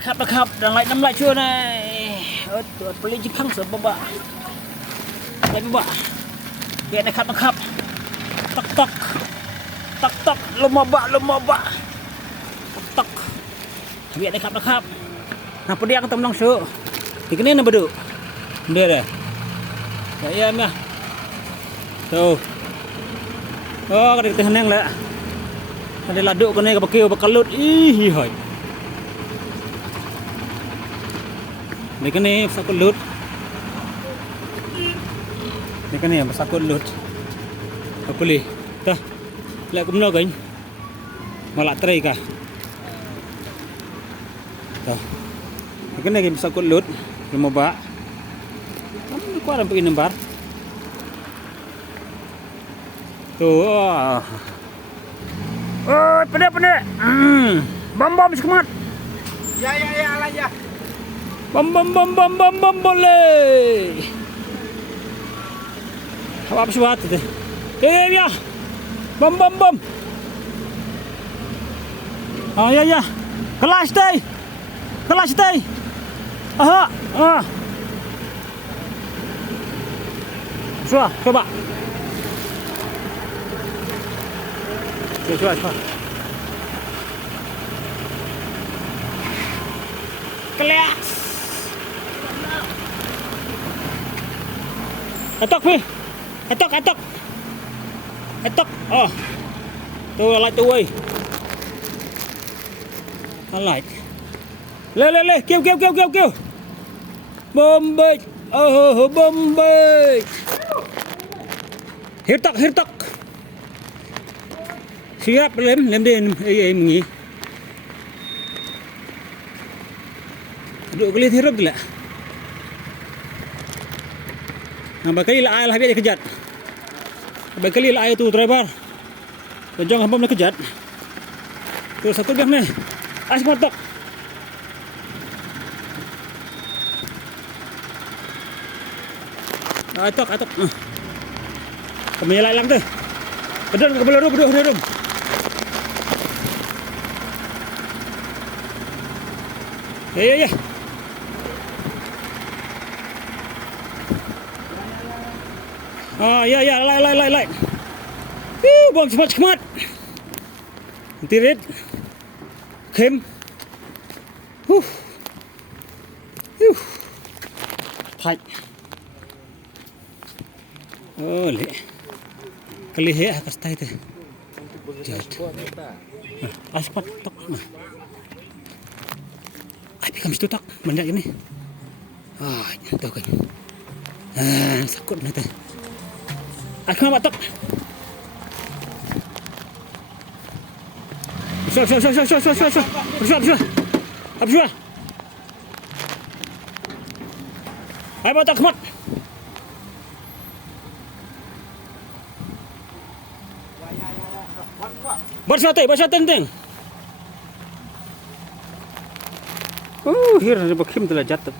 นะครับดังไรน้ำลายชั่วนะตัวปลีจิข้างเสือบ่อะไรบ่เดี๋ยวนะครับตอกลมบะตอกเดี๋ยวนะครับnah pedi yang temlang su dikene na bedu dia deh ya mah tuh oh kada teh neng la ada laduk kene ke bakil bakalut ih hoi dikene sakulut dikene sakulut apa li tah lek kumno kan malak trai ka tah ini lagi bisa kulut, lumba. Kamu ni kuat sampai nembar. Tuh, oh, pendek. Bom semangat. Ya, lah ya. Bom boleh. Apa suatu tu? Ya. Bom. Oh ya. Kelas deh. Aha. Coba. Coba. Kelas. Etok. Oh. Tuh alat tuh woi. Alat. Le. Kêu. Bombay. Bombay. Hirtak. Siap lem din mengi. Duk kelit hirup gila. Nambah kali lah ayah habis kejat. Nambah kali lah ayah tu driver. Jangan hamba nak kejat. Tu satu dah ni. As matok. Atok. Kami nyala lang tu. Pedun ke belah bedum. Ya. Ya, lai. Bom cepat. Tirit. Kem. Thai. Oh, le. Kelihe akas tai tu. Jat. Aspat tok. Ai pikam situ tok, banyak ini. Tahu kan. Sakut nanti. Aku nak tok. Bisa. Ayo batak kemat. Bersatai teng. Hir ada bakim telah jatuh.